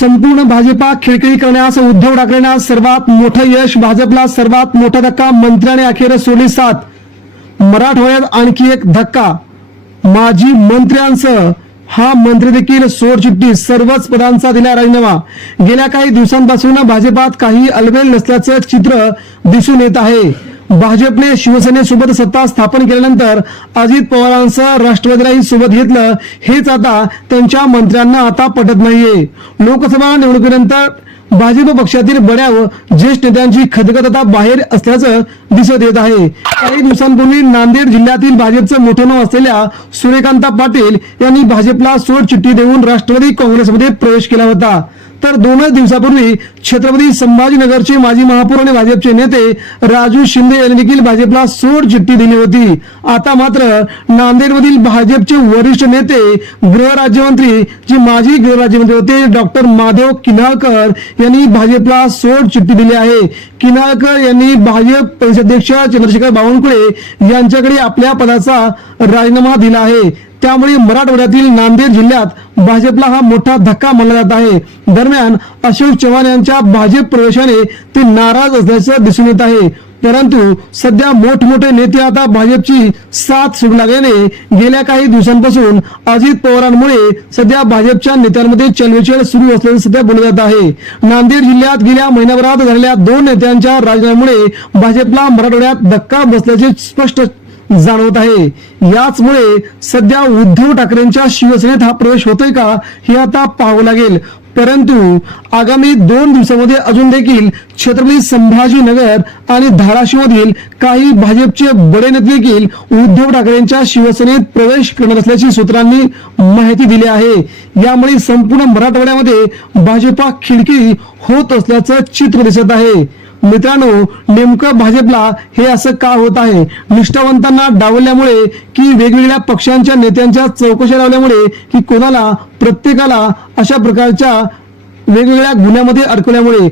संपूर्ण भाजपा खिळखिळी करण्यास उद्धव ठाकरेंना सर्वात मोठं यश भाजपला सर्वात मोठा धक्का मंत्र्याने अखेर सोडली साथ. मराठवाड्यात आणखी एक धक्का. माजी मंत्र्यांसह हा मंत्री देखील सोडचिठ्ठी सर्वच पदांचा दिला राजीनामा. गेल्या काही दिवसांपासून भाजपात काही अलबेल नसल्याचं चित्र दिसून येत आहे. भाजपने शिवसेनेसोबत सत्ता स्थापन केल्यानंतर अजित पवारांसह राष्ट्रवादीलाही सोबत घेतलं. हेच आता त्यांच्या मंत्र्यांना आता पटत नाहीये. लोकसभा निवडणुकीनंतर भाजप पक्षातील बड्या व ज्येष्ठ नेत्यांची खदखदता बाहेर असल्याचं दिसत येत आहे. काही दिवसांपूर्वी नांदेड जिल्ह्यातील भाजपचं मोठं नाव असलेल्या सूर्यकांता पाटील यांनी भाजपला सोडचिठ्ठी देऊन राष्ट्रवादी काँग्रेसमध्ये प्रवेश केला होता. तर दोनच दिवसापूर्वी छत्रपती संभाजीनगरचे माजी महापौर आणि भाजपचे नेते राजू शिंदे यांनी देखील भाजपला सोड चिठ्ठी दिली होती. आता मात्र नांदेडमधील भाजपचे वरिष्ठ नेते गृहराज्यमंत्री जे माजी गृहराज्यमंत्री होते डॉक्टर माधव किनाळकर यांनी भाजपला सोड चिठ्ठी दिली आहे. किनाळकर यांनी भाजप प्रदेशाध्यक्ष चंद्रशेखर बावनकुळे यांच्याकडे आपल्या पदाचा राजीनामा दिला आहे. त्यामुळे मराठवाड्यातील नांदेड जिल्ह्यात भाजपला हा मोठा धक्का मानला जात आहे. दरम्यान अशोक चव्हाण यांच्या भाजप प्रवेशाने ते नाराज असल्याचं दिसून येत आहे. परंतु सध्या मोठमोठे नेते आता भाजपची साथ सुरू लागल्याने गेल्या काही दिवसांपासून अजित पवारांमुळे सध्या भाजपच्या नेत्यांमध्ये चलबिचल सुरू असल्याचं सध्या बोललं जात आहे. नांदेड जिल्ह्यात गेल्या महिन्याभरात झालेल्या दोन नेत्यांच्या राजीनाम्यामुळे भाजपला मराठवाड्यात धक्का बसल्याचे स्पष्ट जाणवत आहे. याचमुळे सध्या उद्धव ठाकरेंच्या शिवसेनेत हा प्रवेश होतोय का हे आता पाहावं लागेल. परंतु आगामी दोन दिवसामध्ये अजून देखील छत्रपती संभाजीनगर आणि धाराशिवमधील काही भाजपचे बडे नेते देखील उद्धव ठाकरेंच्या शिवसेनेत प्रवेश करणार असल्याची सूत्रांनी माहिती दिली आहे. यामुळे संपूर्ण मराठवाड्यामध्ये भाजपा खिडकी होत असल्याचं चित्र दिसत आहे. मित्रांनो नेमकं भाजपला हे असं का होत आहे? निष्ठावंतांना डावल्यामुळे की वेगवेगळ्या पक्षांच्या नेत्यांच्या चौकशा लावल्यामुळे की कोणाला प्रत्येकाला अशा प्रकारच्या वेगवेगळ्या गुन्ह्यामध्ये अडकवल्यामुळे?